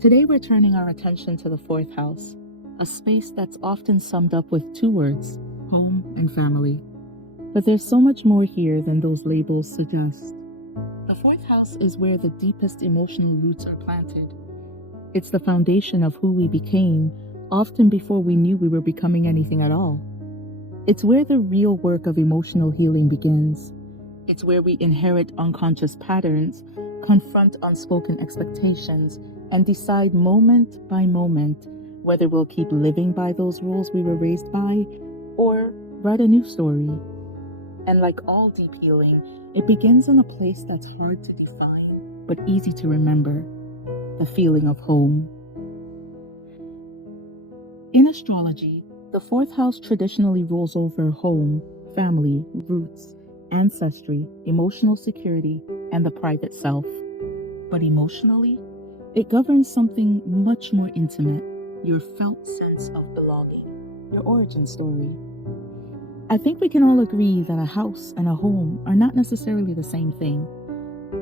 Today we're turning our attention to the fourth house, a space that's often summed up with two words, home and family. But there's so much more here than those labels suggest. The fourth house is where the deepest emotional roots are planted. It's the foundation of who we became, often before we knew we were becoming anything at all. It's where the real work of emotional healing begins. It's where we inherit unconscious patterns, confront unspoken expectations, and decide moment by moment whether we'll keep living by those rules we were raised by or write a new story. And like all deep healing, it begins in a place that's hard to define but easy to remember, the feeling of home. In astrology, the fourth house traditionally rules over home, family, roots, ancestry, emotional security, and the private self. But emotionally, it governs something much more intimate, your felt sense of belonging, your origin story. I think we can all agree that a house and a home are not necessarily the same thing.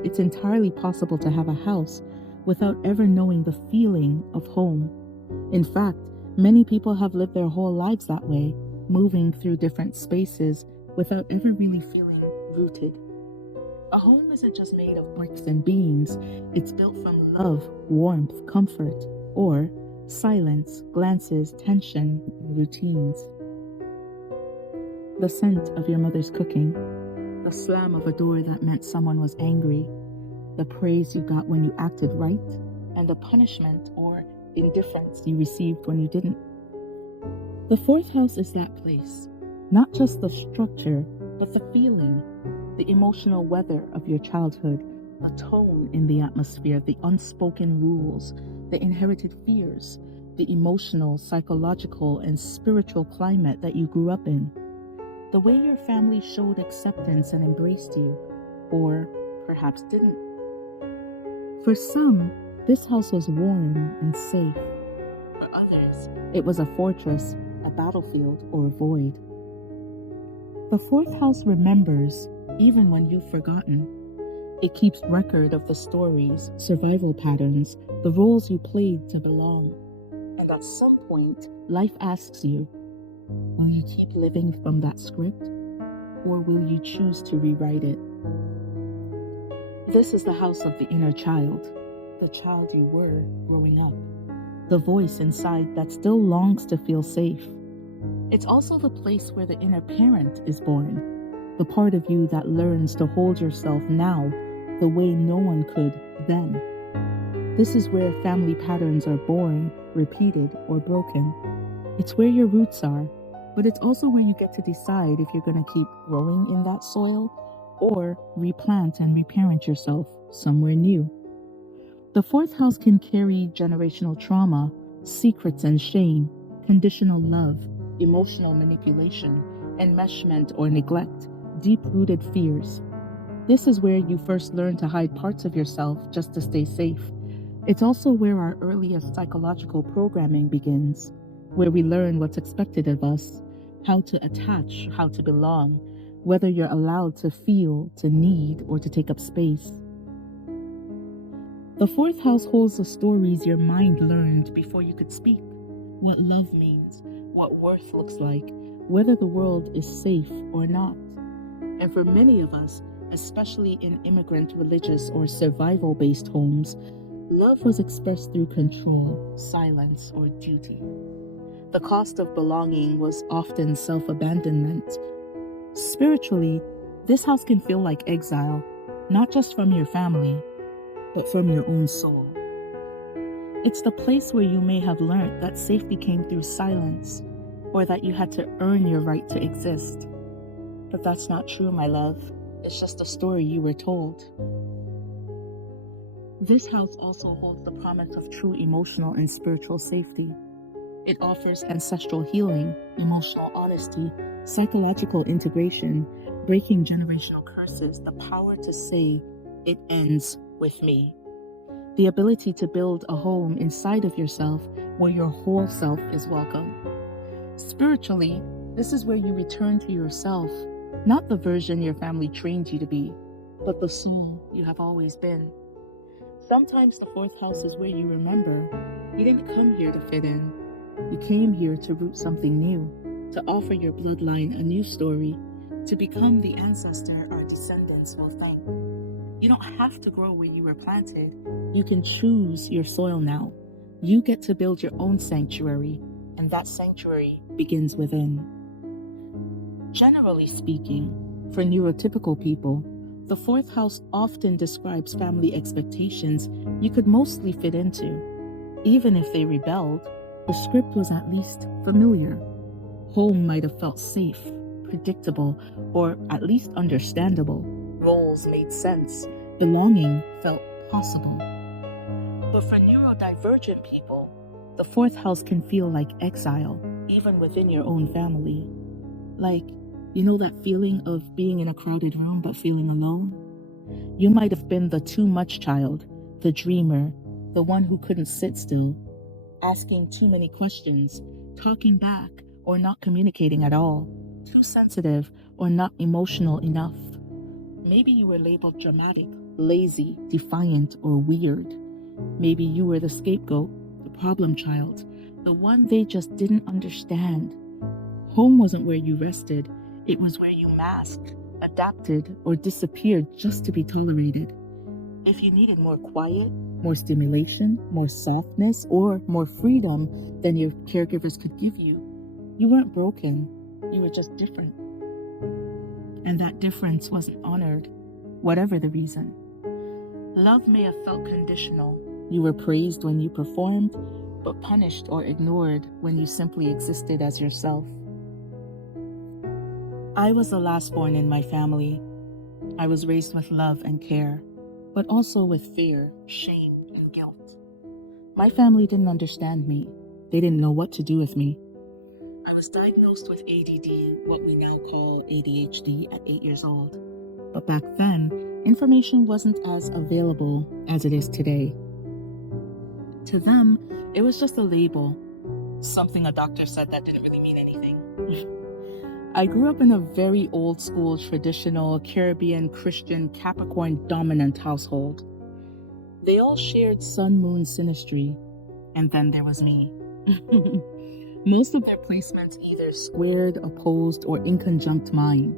It's entirely possible to have a house without ever knowing the feeling of home. In fact, many people have lived their whole lives that way, moving through different spaces without ever really feeling rooted. A home isn't just made of bricks and beams, it's built from love, warmth, comfort, or silence, glances, tension, routines. The scent of your mother's cooking, the slam of a door that meant someone was angry, the praise you got when you acted right, and the punishment or indifference you received when you didn't. The fourth house is that place, not just the structure, but the feeling, the emotional weather of your childhood, the tone in the atmosphere, the unspoken rules, the inherited fears, the emotional, psychological, and spiritual climate that you grew up in. The way your family showed acceptance and embraced you, or perhaps didn't. For some, this house was warm and safe. For others, it was a fortress, a battlefield, or a void. The fourth house remembers, even when you've forgotten. It keeps record of the stories, survival patterns, the roles you played to belong. And at some point, life asks you, will you keep living from that script, or will you choose to rewrite it? This is the house of the inner child, the child you were growing up, the voice inside that still longs to feel safe. It's also the place where the inner parent is born, the part of you that learns to hold yourself now the way no one could then. This is where family patterns are born, repeated, or broken. It's where your roots are, but it's also where you get to decide if you're going to keep growing in that soil or replant and reparent yourself somewhere new. The fourth house can carry generational trauma, secrets and shame, conditional love, emotional manipulation, enmeshment or neglect, deep-rooted fears. This is where you first learn to hide parts of yourself just to stay safe. It's also where our earliest psychological programming begins, where we learn what's expected of us, how to attach, how to belong, whether you're allowed to feel, to need, or to take up space. The fourth house holds the stories your mind learned before you could speak, what love means, what worth looks like, whether the world is safe or not. And for many of us, especially in immigrant, religious, or survival-based homes, love was expressed through control, silence, or duty. The cost of belonging was often self-abandonment. Spiritually, this house can feel like exile, not just from your family, but from your own soul. It's the place where you may have learned that safety came through silence, or that you had to earn your right to exist. But that's not true, my love. It's just a story you were told. This house also holds the promise of true emotional and spiritual safety. It offers ancestral healing, emotional honesty, psychological integration, breaking generational curses, the power to say, it ends with me. The ability to build a home inside of yourself where your whole self is welcome. Spiritually, this is where you return to yourself, not the version your family trained you to be, but the soul you have always been. Sometimes the fourth house is where you remember you didn't come here to fit in. You came here to root something new, to offer your bloodline a new story, to become the ancestor our descendants will thank. You don't have to grow where you were planted. You can choose your soil now. You get to build your own sanctuary, and that sanctuary begins within. Generally speaking, for neurotypical people, the fourth house often describes family expectations you could mostly fit into. Even if they rebelled, the script was at least familiar. Home might have felt safe, predictable, or at least understandable. Roles made sense. Belonging felt possible. But for neurodivergent people, the fourth house can feel like exile, even within your own family. Like, you know that feeling of being in a crowded room but feeling alone? You might have been the too much child, the dreamer, the one who couldn't sit still, asking too many questions, talking back or not communicating at all, too sensitive or not emotional enough. Maybe you were labeled dramatic, lazy, defiant, or weird. Maybe you were the scapegoat, the problem child, the one they just didn't understand. Home wasn't where you rested. It was where you masked, adapted, or disappeared just to be tolerated. If you needed more quiet, more stimulation, more softness, or more freedom than your caregivers could give you, you weren't broken. You were just different. And that difference wasn't honored, whatever the reason. Love may have felt conditional. You were praised when you performed, but punished or ignored when you simply existed as yourself. I was the last born in my family. I was raised with love and care, but also with fear, shame, and guilt. My family didn't understand me. They didn't know what to do with me. I was diagnosed with ADD, what we now call ADHD, at 8 years old. But back then, information wasn't as available as it is today. To them, it was just a label, something a doctor said that didn't really mean anything. I grew up in a very old school, traditional, Caribbean, Christian, Capricorn dominant household. They all shared sun-moon synastry, and then there was me. Most of their placements either squared, opposed, or inconjunct mine.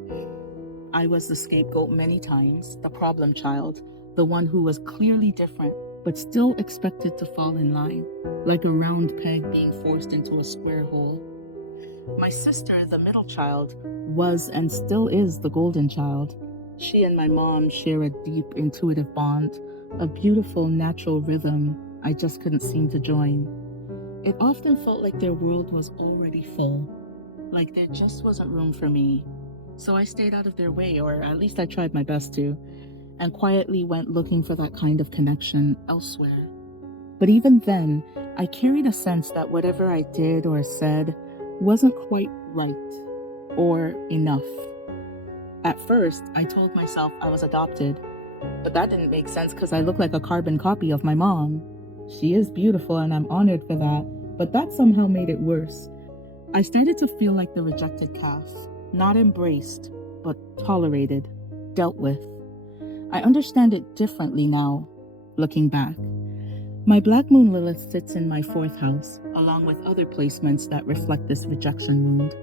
I was the scapegoat many times, the problem child, the one who was clearly different, but still expected to fall in line, like a round peg being forced into a square hole. My sister, the middle child, was and still is the golden child. She and my mom share a deep intuitive bond, a beautiful natural rhythm I just couldn't seem to join. It often felt like their world was already full, like there just wasn't room for me. So I stayed out of their way, or at least I tried my best to, and quietly went looking for that kind of connection elsewhere. But even then, I carried a sense that whatever I did or said wasn't quite right or enough. At first, I told myself I was adopted, but that didn't make sense because I look like a carbon copy of my mom. She is beautiful and I'm honored for that, but that somehow made it worse. I started to feel like the rejected calf, not embraced, but tolerated, dealt with. I understand it differently now, looking back. My Black Moon Lilith sits in my fourth house, along with other placements that reflect this rejection wound.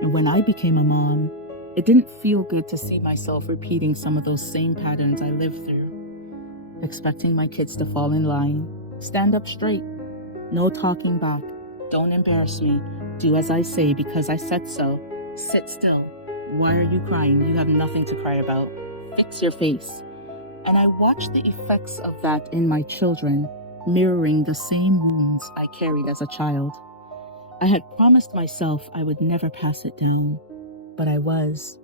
And when I became a mom, it didn't feel good to see myself repeating some of those same patterns I lived through. Expecting my kids to fall in line, stand up straight, no talking back, don't embarrass me, do as I say because I said so, sit still. Why are you crying? You have nothing to cry about. Fix your face. And I watched the effects of that in my children, mirroring the same wounds I carried as a child. I had promised myself I would never pass it down, but I was.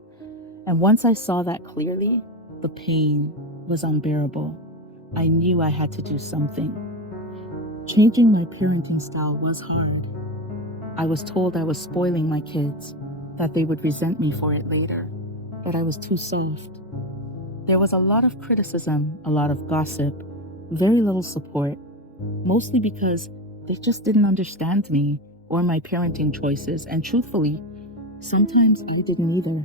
And once I saw that clearly, the pain was unbearable. I knew I had to do something. Changing my parenting style was hard. I was told I was spoiling my kids, that they would resent me for it later, but I was too soft. There was a lot of criticism, a lot of gossip, very little support, mostly because they just didn't understand me or my parenting choices, and truthfully, sometimes I didn't either,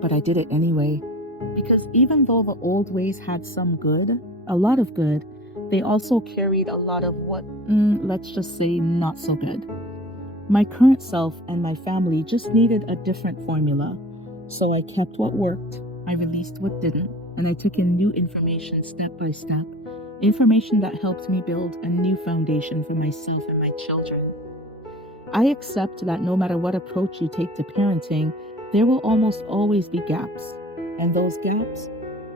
but I did it anyway, because even though the old ways had some good, a lot of good, they also carried a lot of what, let's just say, not so good. My current self and my family just needed a different formula. So I kept what worked, I released what didn't, and I took in new information step by step. Information that helped me build a new foundation for myself and my children. I accept that no matter what approach you take to parenting, there will almost always be gaps. And those gaps,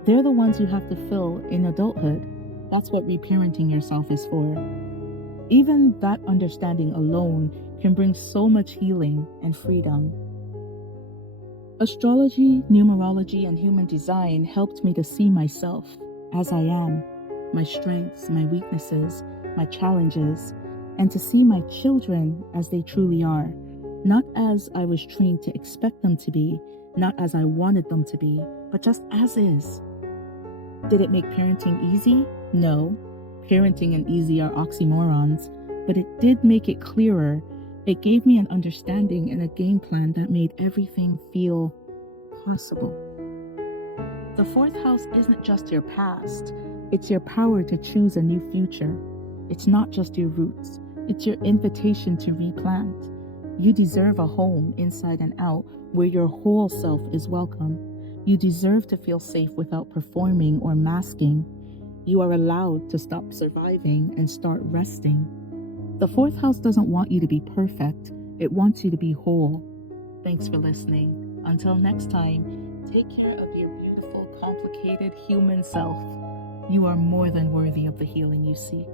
they're the ones you have to fill in adulthood. That's what reparenting yourself is for. Even that understanding alone can bring so much healing and freedom. Astrology, numerology, and human design helped me to see myself as I am, my strengths, my weaknesses, my challenges, and to see my children as they truly are, not as I was trained to expect them to be, not as I wanted them to be, but just as is. Did it make parenting easy? No. Parenting and easy are oxymorons, but it did make it clearer. It gave me an understanding and a game plan that made everything feel possible. The fourth house isn't just your past, it's your power to choose a new future. It's not just your roots, it's your invitation to replant. You deserve a home inside and out where your whole self is welcome. You deserve to feel safe without performing or masking. You are allowed to stop surviving and start resting. The fourth house doesn't want you to be perfect, it wants you to be whole. Thanks for listening. Until next time, take care of your beautiful, complicated human self. You are more than worthy of the healing you seek.